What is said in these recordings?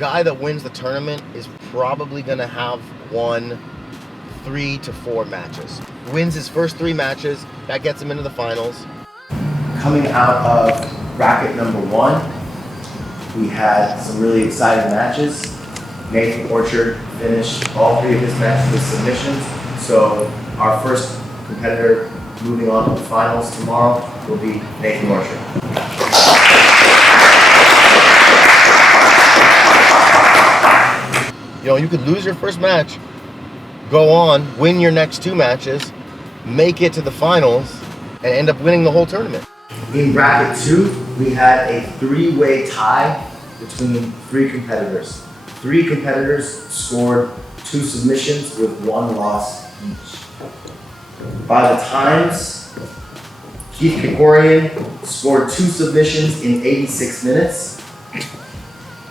guy that wins the tournament is probably gonna have won 3 to 4 matches. Wins his first 3 matches, that gets him into the finals. Coming out of bracket number 1, we had some really exciting matches. Nathan Orchard finished all 3 of his matches with submissions. So our first competitor moving on to the finals tomorrow will be Nathan Orchard. You could lose your first match, go on, win your next 2 matches, make it to the finals, and end up winning the whole tournament. In bracket 2, we had a 3-way tie between 3 competitors. 3 competitors scored 2 submissions with 1 loss each. By the times, Keith Krikorian scored 2 submissions in 86 minutes.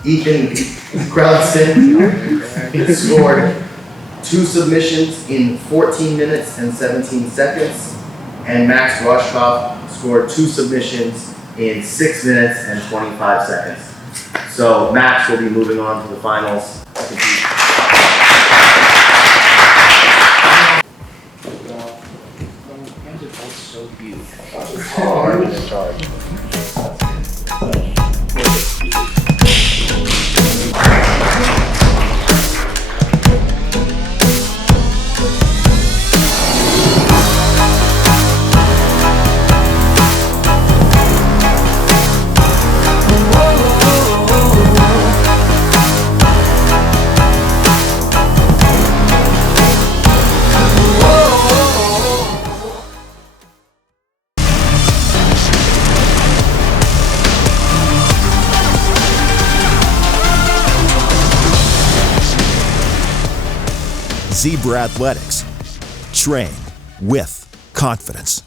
Ethan crelinsten scored 2 submissions in 14 minutes and 17 seconds. And Max Rohskopf scored 2 submissions in 6 minutes and 25 seconds. So Max will be moving on to the finals. So beautiful. Zebra Athletics. Train with confidence.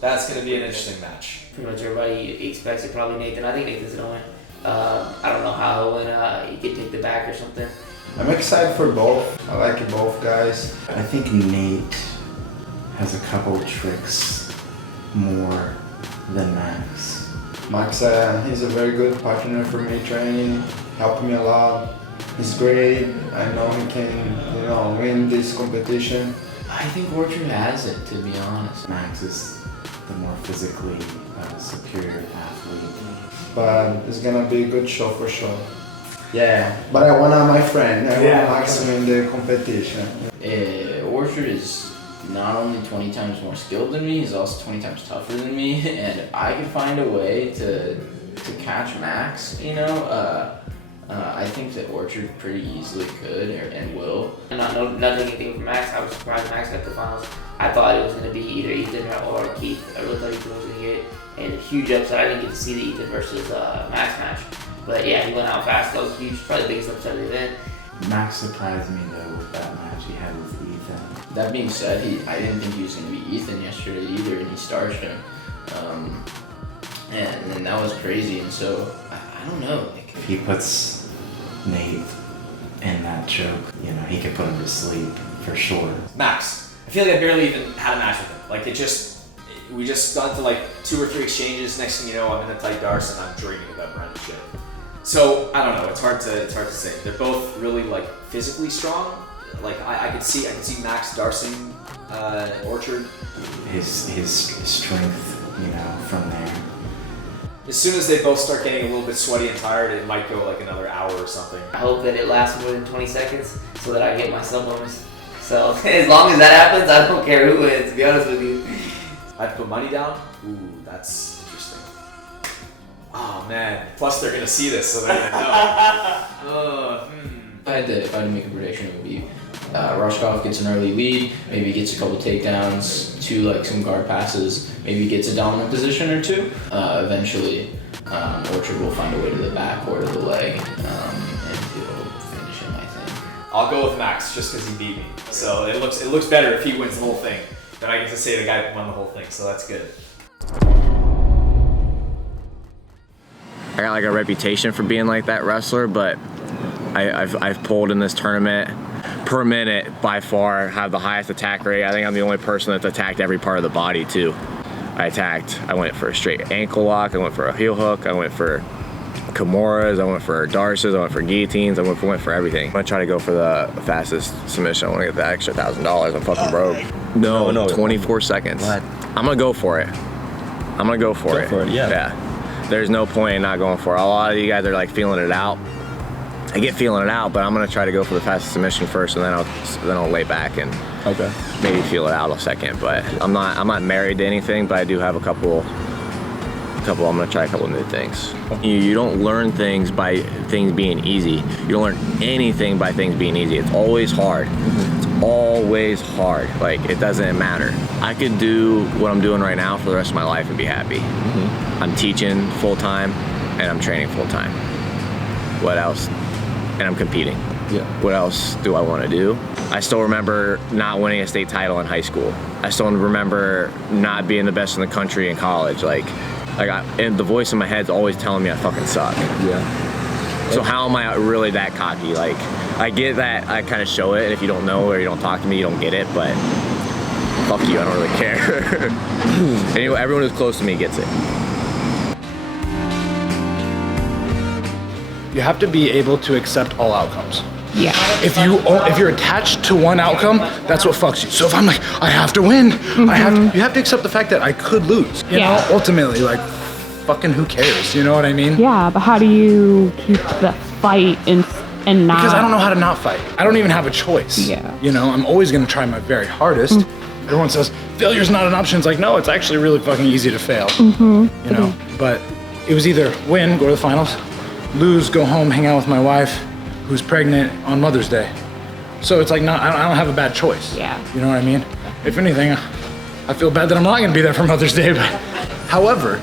That's going to be an interesting match. Pretty much everybody expects it, probably Nathan. I think Nathan's going to win. I don't know how he'll win. He could take the back or something. I'm excited for both. I like both guys. I think Nate has a couple tricks more than Max. Max, he's a very good partner for me training, helped me a lot. He's great. I know he can, win this competition. I think Orchard has it, to be honest. Max is the more physically superior athlete. But it's gonna be a good show for sure. Yeah, but I want my friend. I want Max to win the competition. Orchard is not only 20 times more skilled than me, he's also 20 times tougher than me. And if I can find a way to catch Max, I think that Orchard pretty easily could and will. Nothing anything from Max. I was surprised Max got the finals. I thought it was going to be either Ethan or Keith. I really thought Ethan was going to get it. And a huge upset. I didn't get to see the Ethan versus Max match. But yeah, he went out fast. That was huge. Probably the biggest upset of the event. Max surprised me though with that match he had with Ethan. That being said, I didn't think he was going to be Ethan yesterday either, and he starched him. And that was crazy. And so, I don't know. If he puts Nate in that choke, he could put him to sleep for sure. Max, I feel like I barely even had a match with him. Like we just got into like 2 or 3 exchanges. Next thing you know, I'm in a tight darts and I'm dreaming about random shit. So I don't know. It's hard to say. They're both really like physically strong. Like I could see Max darsing Orchard. His strength, from there. As soon as they both start getting a little bit sweaty and tired, it might go like another hour or something. I hope that it lasts more than 20 seconds so that I get my sub bonus. So as long as that happens, I don't care who wins, to be honest with you. I'd put money down. Ooh, that's interesting. Oh man. Plus they're gonna see this, so they're gonna know. If I had to make a prediction, it would be Rohskopf gets an early lead, maybe gets a couple takedowns, 2 some guard passes, maybe gets a dominant position or 2. Eventually, Orchard will find a way to the back or to the leg, and he'll finish him, I think. I'll go with Max just because he beat me. So it looks better if he wins the whole thing. Then I get to say the guy who won the whole thing, so that's good. I got like a reputation for being like that wrestler, but I've pulled in this tournament per minute by far, have the highest attack rate. I think I'm the only person that's attacked every part of the body too. I went for a straight ankle lock, I went for a heel hook, I went for Kimuras, I went for Darces, I went for guillotines, I went for everything. I'm gonna try to go for the fastest submission. I wanna get that extra $1,000. I'm fucking broke. No, 24 seconds. What? I'm gonna go for it. I'm gonna go for it. Go for it, yeah. Yeah. There's no point in not going for it. A lot of you guys are like feeling it out. I get feeling it out, but I'm gonna try to go for the fastest submission first, and then I'll lay back and maybe feel it out a second. But I'm not married to anything, but I do have a couple. I'm gonna try a couple new things. You don't learn things by things being easy. You don't learn anything by things being easy. It's always hard. It's always hard. Like, it doesn't matter. I could do what I'm doing right now for the rest of my life and be happy. I'm teaching full time and I'm training full time. What else? And I'm competing. Yeah. What else do I want to do? I still remember not winning a state title in high school. I still remember not being the best in the country in college. And the voice in my head's always telling me I fucking suck. Yeah. So how am I really that cocky? Like, I get that I kind of show it, and if you don't know or you don't talk to me, you don't get it, but fuck you, I don't really care. Anyway, everyone who's close to me gets it. You have to be able to accept all outcomes. Yeah. If you're attached to one outcome, that's what fucks you. So if I'm like, I have to win, you have to accept the fact that I could lose. You know, ultimately, like, fucking who cares? You know what I mean? Yeah, but how do you keep the fight and not? Because I don't know how to not fight. I don't even have a choice. Yeah. You know, I'm always gonna try my very hardest. Everyone says failure's not an option. It's like, no, it's actually really fucking easy to fail. You know, but it was either win, go to the finals, lose, go home, hang out with my wife, who's pregnant on Mother's Day. So it's like, I don't have a bad choice. Yeah. You know what I mean? If anything, I feel bad that I'm not gonna be there for Mother's Day, but however,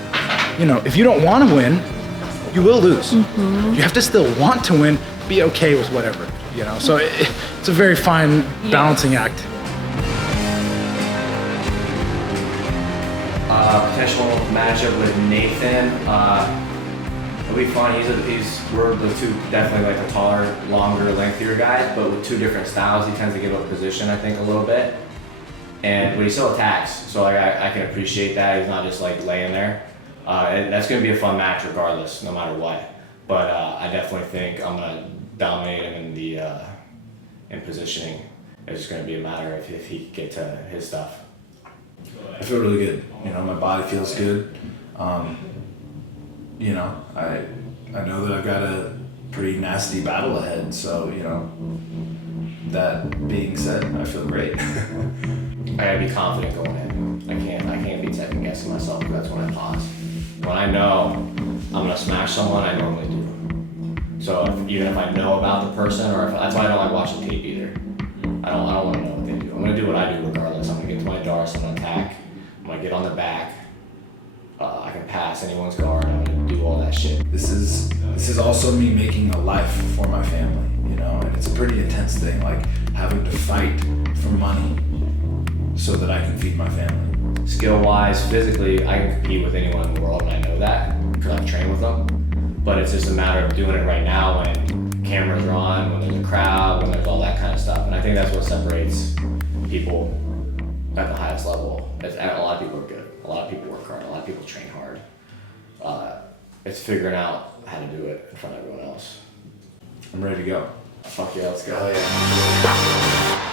you know, if you don't wanna win, you will lose. You have to still want to win, be okay with whatever, you know? So it's a very fine balancing act. Potential matchup with Nathan. It'll be fun. We're the two definitely like the taller, longer, lengthier guys, but with two different styles. He tends to give up position, I think, a little bit, but he still attacks. So like I can appreciate that. He's not just like laying there. That's gonna be a fun match regardless, no matter what. But I definitely think I'm gonna dominate him in the in positioning. It's just gonna be a matter of if he can get to his stuff. I feel really good. You know, my body feels good. You know, I know that I've got a pretty nasty battle ahead. So, you know, that being said, I feel great. I gotta be confident going in. I can't be second guessing myself, because that's when I pause. When I know I'm gonna smash someone, I normally do. So even if I know about the person, that's why I don't like watching tape either. I don't want to know what they do. I'm gonna do what I do regardless. I'm gonna get to my darts, I'm gonna attack, I'm gonna get on the back. I can pass anyone's guard. I'm gonna do all that shit. This is also me making a life for my family, you know, and it's a pretty intense thing, like having to fight for money so that I can feed my family. Skill-wise, physically, I can compete with anyone in the world, and I know that because I've trained with them. But it's just a matter of doing it right now when cameras are on, when there's a crowd, when there's all that kind of stuff. And I think that's what separates people at the highest level. A lot of people are good. A lot of people work hard. A lot of people train hard. It's figuring out how to do it in front of everyone else. I'm ready to go. Fuck yeah, let's go. Oh, yeah.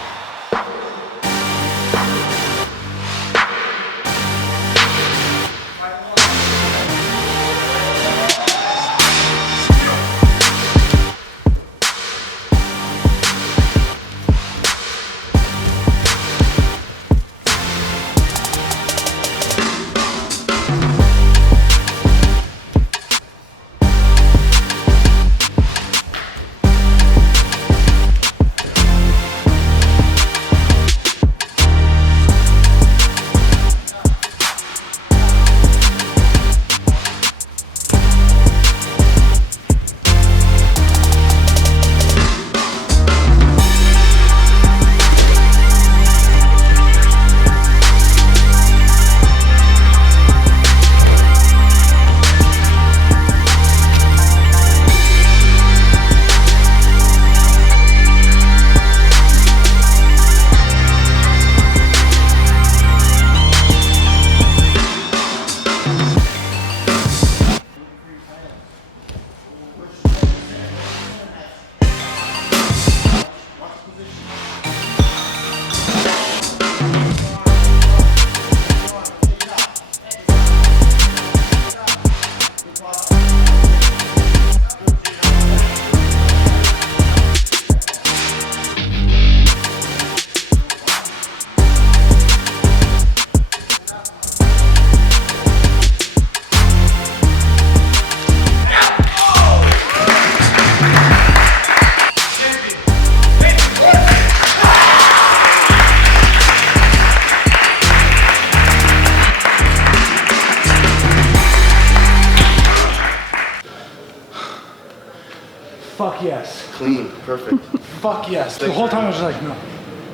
fuck yes. Clean, perfect. Fuck yes. The whole time I was just like, no,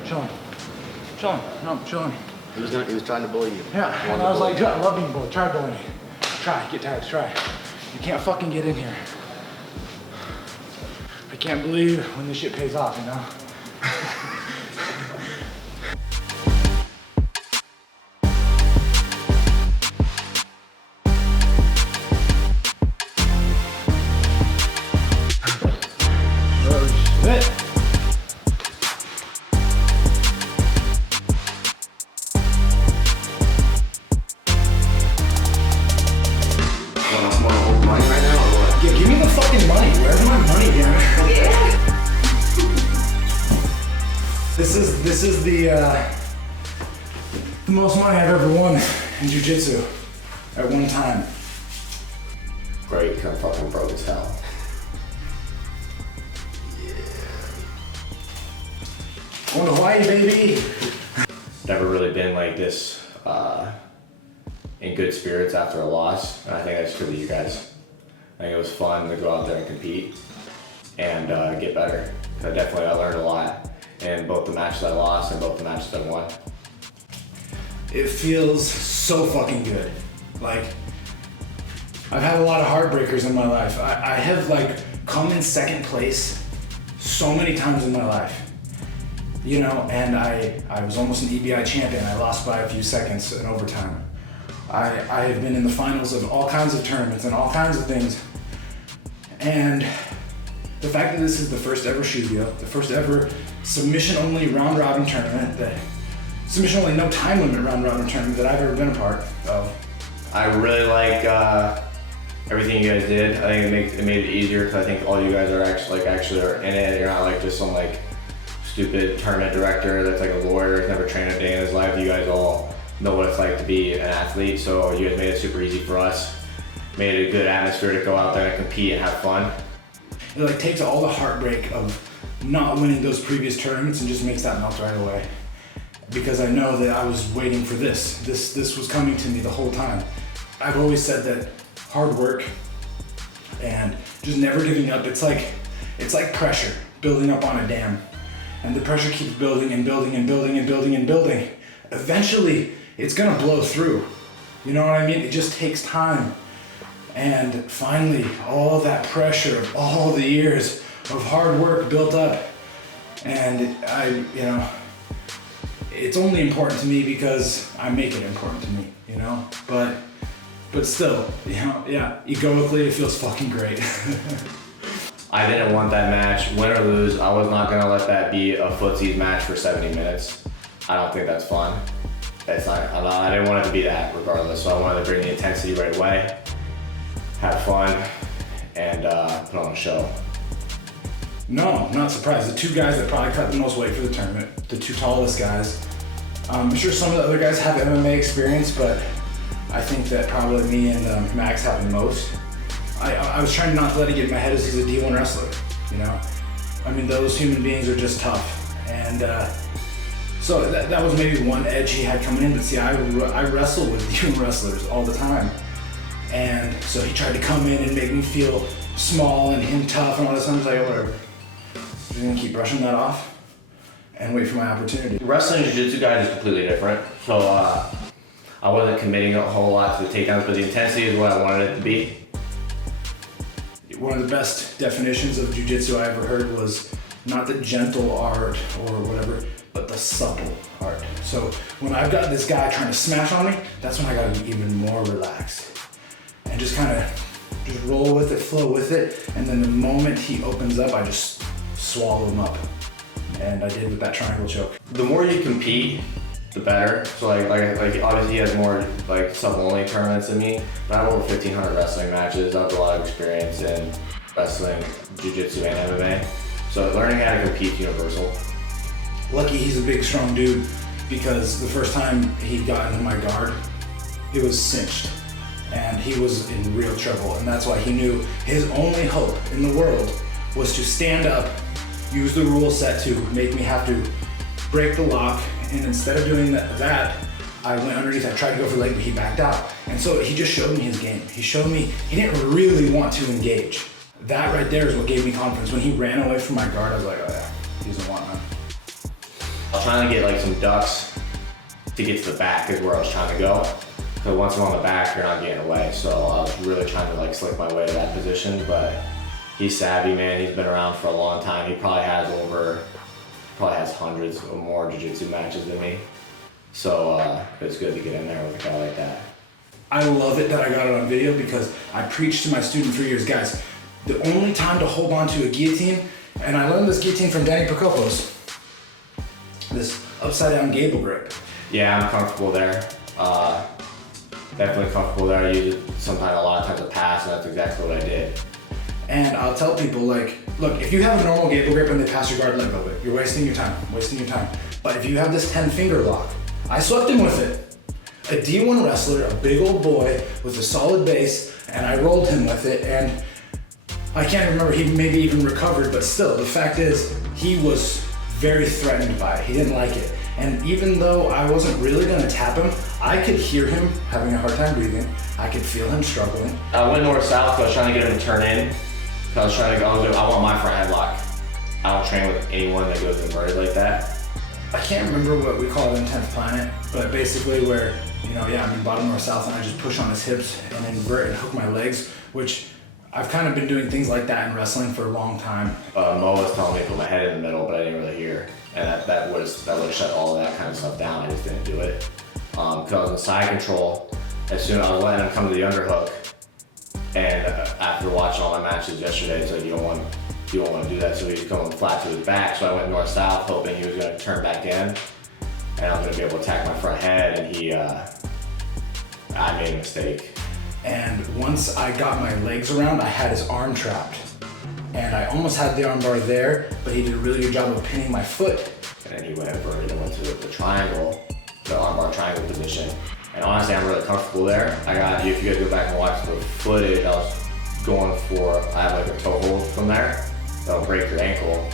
chilling, no, chilling. He was trying to bully you. Yeah, and I was like, I love being bullied. Try bullying me. Try, get tired, try. You can't fucking get in here. I can't believe when this shit pays off, you know? Oh, shit. Give me the fucking money. Where's my money, damn it? This is the most money I've ever won in jiu-jitsu at one time. Great, I'm fucking broke as hell. Going to Hawaii, baby. Never really been like this in good spirits after a loss, and I think that's because of you guys. I think it was fun to go out there and compete and get better. I learned a lot in both the matches I lost and both the matches I won. It feels so fucking good. Like, I've had a lot of heartbreakers in my life. I have like come in second place so many times in my life. You know, and I was almost an EBI champion. I lost by a few seconds in overtime. I have been in the finals of all kinds of tournaments and all kinds of things. And the fact that this is the first ever Shugyo, the first ever submission-only round-robin tournament, that submission-only no time limit round-robin tournament that I've ever been a part of. I really like everything you guys did. I think it made it easier because I think all you guys are actually are in it. You're not like just some like stupid tournament director that's like a lawyer who's never trained a day in his life. You guys all know what it's like to be an athlete, so you guys made it super easy for us. Made it a good atmosphere to go out there and compete and have fun. It like takes all the heartbreak of not winning those previous tournaments and just makes that melt right away. Because I know that I was waiting for this. This was coming to me the whole time. I've always said that hard work and just never giving up, it's like pressure building up on a dam. And the pressure keeps building and building and building and building and building. Eventually, it's gonna blow through. You know what I mean? It just takes time. And finally, all that pressure of all the years of hard work built up. And it's only important to me because I make it important to me, you know? But still, you know, yeah, egoically, it feels fucking great. I didn't want that match, win or lose. I was not gonna let that be a footsies match for 70 minutes. I don't think that's fun. I didn't want it to be that regardless, so I wanted to bring the intensity right away, have fun, and put on a show. No, I'm not surprised. The two guys that probably cut the most weight for the tournament, the two tallest guys. I'm sure some of the other guys have MMA experience, but I think that probably me and Max have the most. I was trying not to let it get in my head as he's a D1 wrestler, you know? I mean, those human beings are just tough. And so that was maybe one edge he had coming in, but see, I wrestle with D1 wrestlers all the time. And so he tried to come in and make me feel small and him tough and all this, and I was like, oh, whatever. I'm just gonna keep brushing that off and wait for my opportunity. Wrestling and jiu-jitsu guys is completely different. So I wasn't committing a whole lot to the takedowns, but the intensity is what I wanted it to be. One of the best definitions of jiu-jitsu I ever heard was not the gentle art or whatever, but the supple art. So when I've got this guy trying to smash on me, that's when I gotta be even more relaxed. And just kind of just roll with it, flow with it, and then the moment he opens up, I just swallow him up. And I did with that triangle choke. The more you compete, the better. So like obviously he has more like sub-only tournaments than me, but I have over 1,500 wrestling matches. I have a lot of experience in wrestling, jiu-jitsu, and MMA. So learning how to compete is universal. Lucky he's a big, strong dude, because the first time he got into my guard, it was cinched. And he was in real trouble, and that's why he knew his only hope in the world was to stand up, use the rule set to make me have to break the lock, and instead of doing that, I went underneath. I tried to go for the leg, but he backed out. And so he just showed me his game. He showed me he didn't really want to engage. that right there is what gave me confidence. When he ran away from my guard, I was like, oh yeah, he doesn't want none. I was trying to get like some ducks to get to the back is where I was trying to go. So once I'm on the back, you're not getting away. So I was really trying to like slip my way to that position, but he's savvy, man. He's been around for a long time. He probably has hundreds or more jiu-jitsu matches than me. So it's good to get in there with a guy like that. I love it that I got it on video because I preached to my student for years, guys, the only time to hold on to a guillotine, and I learned this guillotine from Danny Procopos, this upside down gable grip. Yeah, I'm comfortable there. Definitely comfortable there. I use it sometimes, a lot of times a pass, and that's exactly what I did. And I'll tell people, like, look, if you have a normal gable grip and they pass your guard, let go of it. You're wasting your time, But if you have this 10-finger lock, I swept him with it. A D1 wrestler, a big old boy with a solid base, and I rolled him with it, and I can't remember, he maybe even recovered, but still, the fact is, he was very threatened by it. He didn't like it. And even though I wasn't really gonna tap him, I could hear him having a hard time breathing. I could feel him struggling. I went north-south, I was trying to get him to turn in. I was trying to go, I want my front headlock. I don't train with anyone that goes inverted like that. I can't remember what we call it in 10th Planet, but basically where, I'm in bottom north-south and I just push on his hips and invert and hook my legs, which I've kind of been doing things like that in wrestling for a long time. Mo was telling me to put my head in the middle, but I didn't really hear. And that would have shut all that kind of stuff down. I just didn't do it. Because I was in side control, as soon as I was letting him come to the underhook, and after watching all my matches yesterday, it's like, you don't want to do that, so he's going flat to his back. So I went north-south, hoping he was going to turn back in, and I was going to be able to attack my front head, and I made a mistake. And once I got my legs around, I had his arm trapped. And I almost had the arm bar there, but he did a really good job of pinning my foot. And then he went inverted and went to the triangle, the arm bar triangle position. And honestly, I'm really comfortable there. If you guys go back and watch the footage, I was going for, I have like a toe hold from there. That'll break your ankle.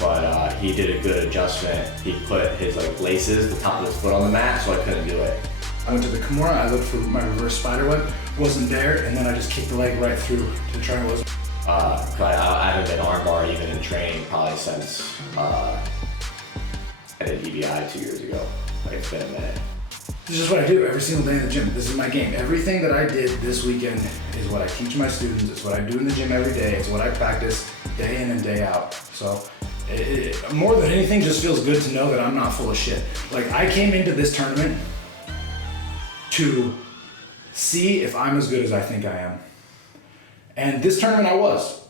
But he did a good adjustment. He put his like laces, the top of his foot on the mat, so I couldn't do it. I went to the Kimura, I looked for my reverse spiderweb, wasn't there, and then I just kicked the leg right through to the triangle. I haven't been armbar even in training probably since I did EBI 2 years ago. Like, it's been a minute. This is what I do every single day in the gym. This is my game. Everything that I did this weekend is what I teach my students. It's what I do in the gym every day. It's what I practice day in and day out. So more than anything, just feels good to know that I'm not full of shit. Like, I came into this tournament to see if I'm as good as I think I am. And this tournament I was,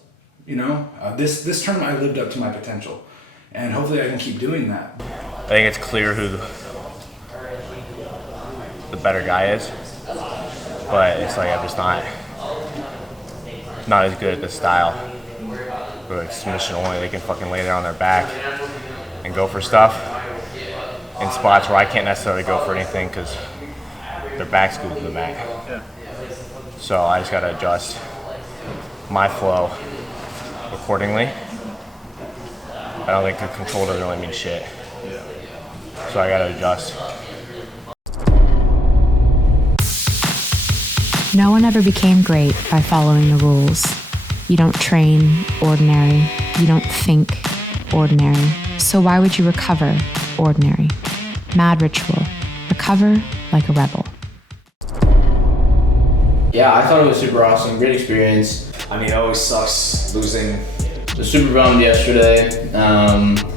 this tournament I lived up to my potential. And hopefully I can keep doing that. I think it's clear who the better guy is, but it's like I'm just not as good at this style. But like submission only, they can fucking lay there on their back and go for stuff in spots where I can't necessarily go for anything because their back's glued to the mat. Yeah. So I just gotta adjust my flow accordingly. I don't think the control doesn't really mean shit. Yeah. So I gotta adjust. No one ever became great by following the rules. You don't train ordinary. You don't think ordinary. So why would you recover ordinary? Mad ritual. Recover like a rebel. Yeah, I thought it was super awesome. Great experience. I mean, it always sucks losing. Was super bummed yesterday,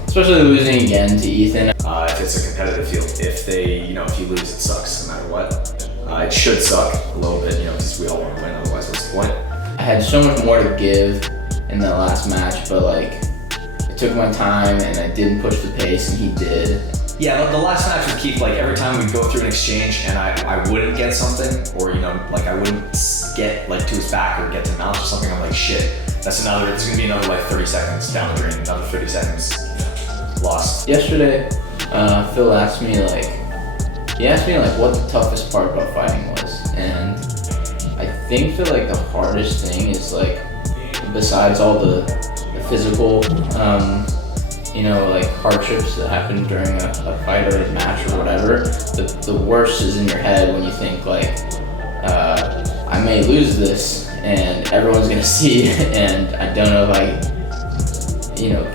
especially losing again to Ethan. If it's a competitive field, if you lose, it sucks no matter what. It should suck a little bit, because we all want to win, otherwise what's the point? I had so much more to give in the last match, but like, it took my time and I didn't push the pace and he did. Yeah, the last match with Keith, like every time we'd go through an exchange and I wouldn't get something, or I wouldn't get like to his back or get to mount or something, I'm like, shit, there's gonna be another like 30 seconds down the drain, another 30 seconds lost. Yesterday, Phil asked me what the toughest part about fighting was, and I think that like the hardest thing is like, besides all the physical, hardships that happen during a fight or a match or whatever, the worst is in your head when you think like, I may lose this and everyone's gonna see it, and I don't know if I,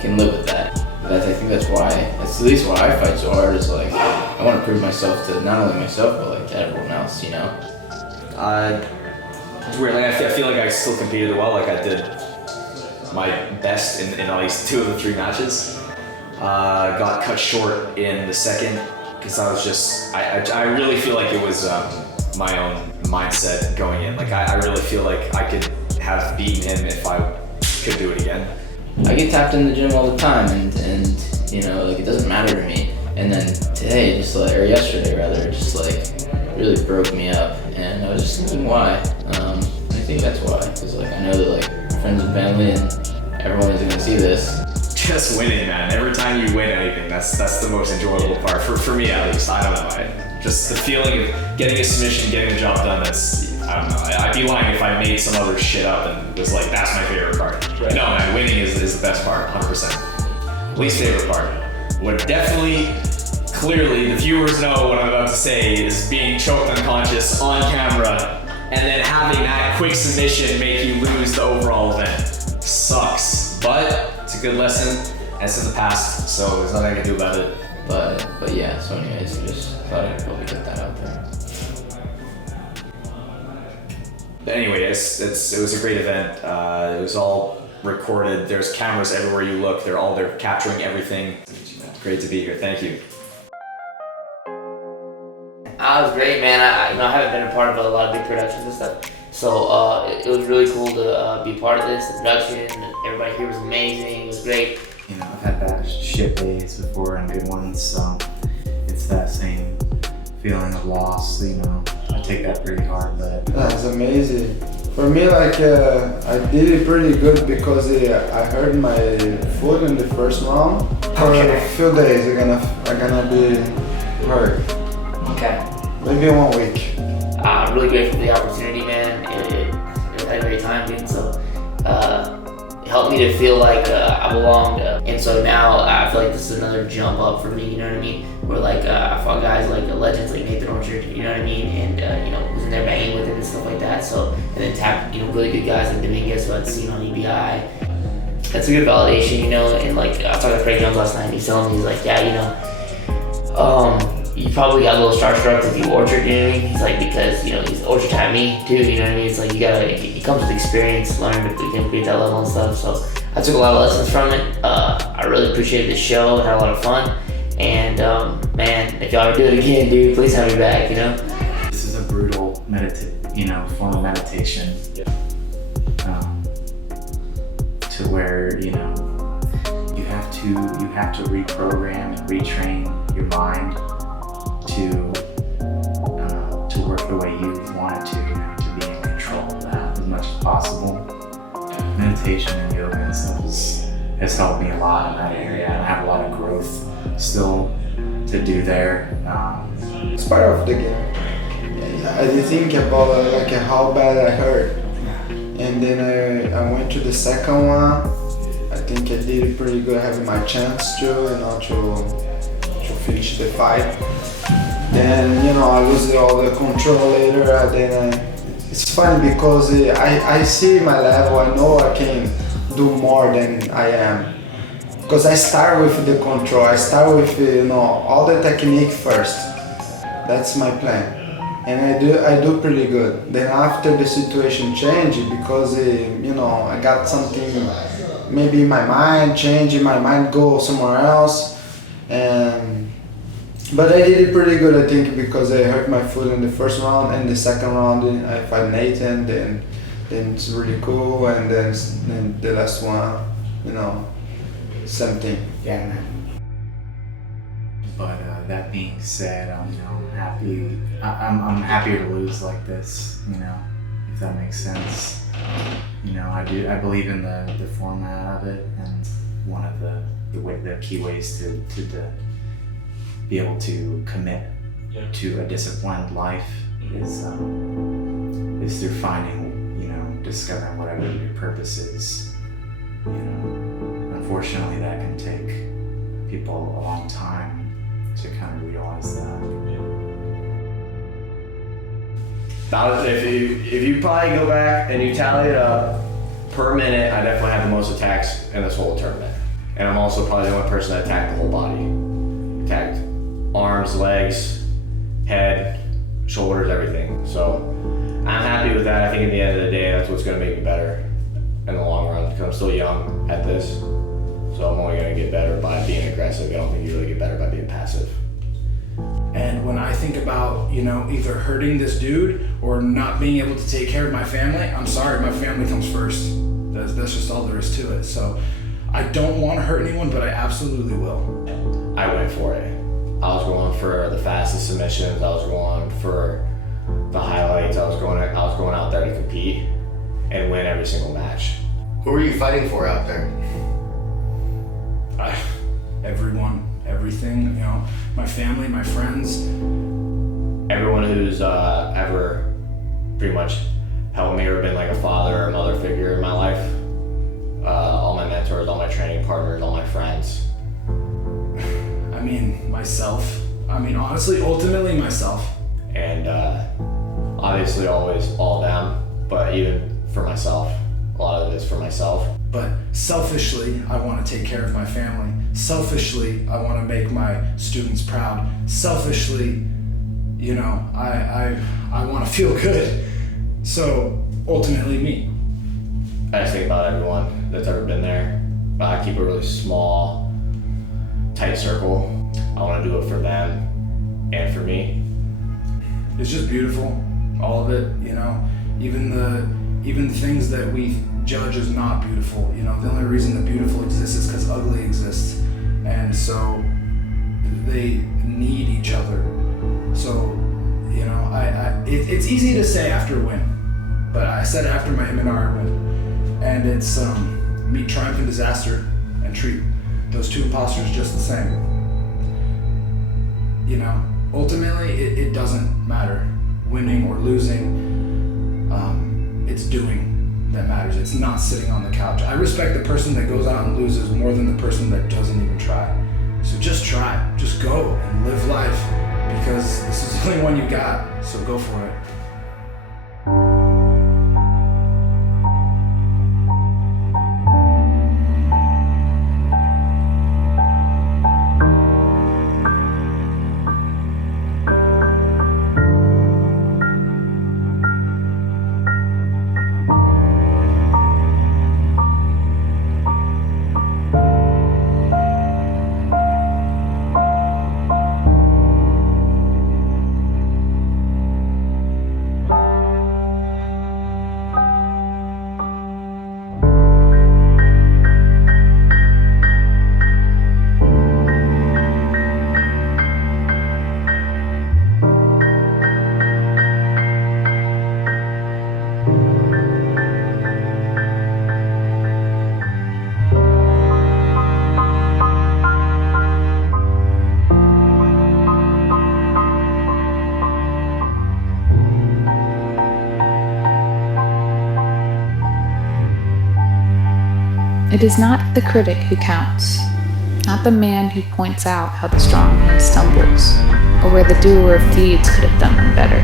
can live with that. I think that's at least why I fight so hard, is like, I want to prove myself to not only myself, but like to everyone else, It's weird, like I feel like I still competed well, like I did my best in at least 2 of the 3 matches. Got cut short in the second, because I was just, I really feel like it was my own mindset going in. Like I really feel like I could have beaten him if I could do it again. I get tapped in the gym all the time, and like it doesn't matter to me. And then today, or yesterday rather, just like really broke me up. And I was just thinking why. I think that's why, because like I know that like friends and family and everyone is gonna see this. Just winning, man. Every time you win anything, that's the most enjoyable part for me at least. I don't know. Just the feeling of getting a submission, getting the job done. I don't know. I'd be lying if I made some other shit up and was like, that's my favorite part. Right. No, man. Winning is the best part, 100%. Least favorite part. What definitely, clearly, the viewers know what I'm about to say is being choked unconscious on camera and then having that quick submission make you lose the overall event. Sucks, but it's a good lesson. It's in the past, so there's nothing I can do about it. But yeah, so anyways, I just thought I'd probably get that out there. But anyway, it was a great event. It was all recorded. There's cameras everywhere you look. They're capturing everything. Great to be here. Thank you. It was great, man. I haven't been a part of a lot of big productions and stuff, so it was really cool to be part of this. The production, everybody here was amazing. It was great. I've had bad shit days before and good ones, so it's that same feeling of loss. I take that pretty hard, but that's amazing. For me, like I did it pretty good because I hurt my foot in the first round. For a few days, I'm gonna be hurt. Okay. Maybe 1 week. I'm really grateful for the opportunity, man. It had a great time, dude. So it helped me to feel like I belonged. And so now I feel like this is another jump up for me, you know what I mean? Where like I fought guys like legends like Nathan Orchard, you know what I mean? And was in there banging with him and stuff like that. So, and then tapped really good guys like Dominguez who I'd seen on EBI. That's a good validation, and like I was talking to Craig Jones last night and he's telling me, he's like, yeah, you probably got a little starstruck if you Orchard, you know what I mean? He's like, because, he's Orchard tapped me too, you know what I mean? It's like, it comes with experience, learning to compete at that level and stuff. So I took a lot of lessons from it. I really appreciated the show and had a lot of fun. And man, if y'all ever do it again, dude, please have me back, This is a brutal form of meditation. Yeah. To where, you have to reprogram and retrain your mind to work the way you want it to be in control of that as much as possible. Meditation and yoga and stuff has helped me a lot in that area. I have a lot of growth still to do there. It's part of the game. I did think about how bad I hurt, and then I went to the second one. I think I did it pretty good, having my chance to finish the fight. Then I lose all the control later. Then it's funny because I see my level. I know I can do more than I am. Because I start with the control. I start with all the technique first. That's my plan. And I do pretty good. Then after the situation changed, because I got something maybe in my mind, changing my mind, go somewhere else. But I did it pretty good, I think, because I hurt my foot in the first round, and the second round I fight Nathan, then it's really cool, and then the last one, same thing. Yeah, man. But that being said, I'm happy. I'm happier to lose like this, if that makes sense. I believe in the format of it, and one of the key ways to be able to commit to a disciplined life is through finding, discovering whatever your purpose is. Unfortunately, that can take people a long time to kind of realize that. If you probably go back and you tally it up per minute, I definitely had the most attacks in this whole tournament. And I'm also probably the only person that attacked the whole body. Attacked arms, legs, head, shoulders, everything. So I'm happy with that. I think at the end of the day, that's what's going to make me better in the long run, because I'm still young at this. So I'm only going to get better by being aggressive. I don't think you really get better by being passive. And when I think about, either hurting this dude or not being able to take care of my family, I'm sorry, my family comes first. That's just all there is to it. So I don't want to hurt anyone, but I absolutely will. I went for it. I was going for the fastest submissions. I was going for the highlights. I was going out there to compete and win every single match. Who are you fighting for out there? Everyone, everything, my family, my friends. Everyone who's ever pretty much helped me or been like a father or mother figure in my life. All my mentors, all my training partners, all my friends. Myself. Honestly, ultimately myself. And obviously always all them, but even for myself. A lot of it is for myself. But selfishly, I want to take care of my family. Selfishly, I want to make my students proud. Selfishly, I want to feel good. So ultimately me. I just think about everyone that's ever been there. I keep a really small, tight circle. I want to do it for them and for me. It's just beautiful, all of it, even the things that we judge as not beautiful, the only reason that beautiful exists is because ugly exists. And so they need each other. So, it's easy to say after a win, but I said it after my Minara win. And it's meet triumph and disaster and treat those two imposters just the same. Ultimately, it doesn't matter, winning or losing. It's doing that matters. It's not sitting on the couch. I respect the person that goes out and loses more than the person that doesn't even try. So just try, just go and live life, because this is the only one you got, so go for it. It is not the critic who counts, not the man who points out how the strong man stumbles, or where the doer of deeds could have done them better.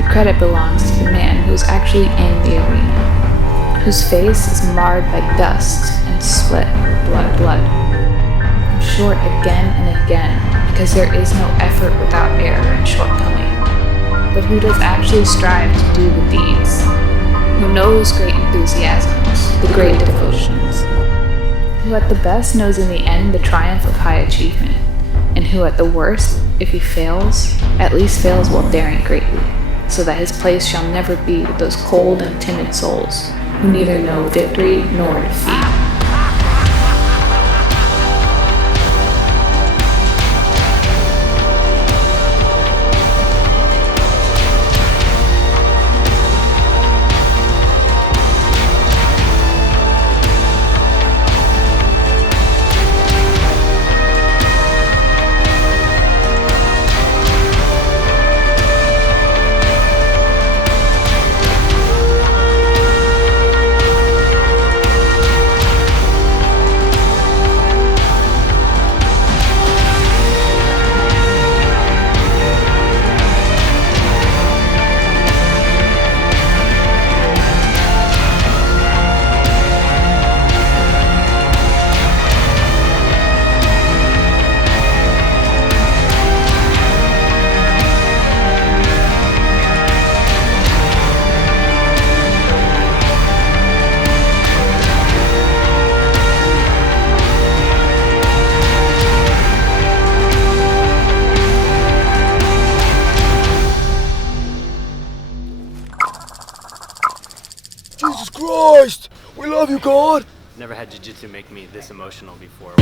The credit belongs to the man who is actually in the arena, whose face is marred by dust and sweat and blood. I'm short again and again because there is no effort without error and shortcoming. But who does actually strive to do the deeds? Who knows great enthusiasms, the great devotions? Who at the best knows in the end the triumph of high achievement, and who at the worst, if he fails, at least fails while daring greatly, so that his place shall never be with those cold and timid souls, who neither know victory nor defeat. Christ! We love you, God! Never had jiu-jitsu make me this emotional before.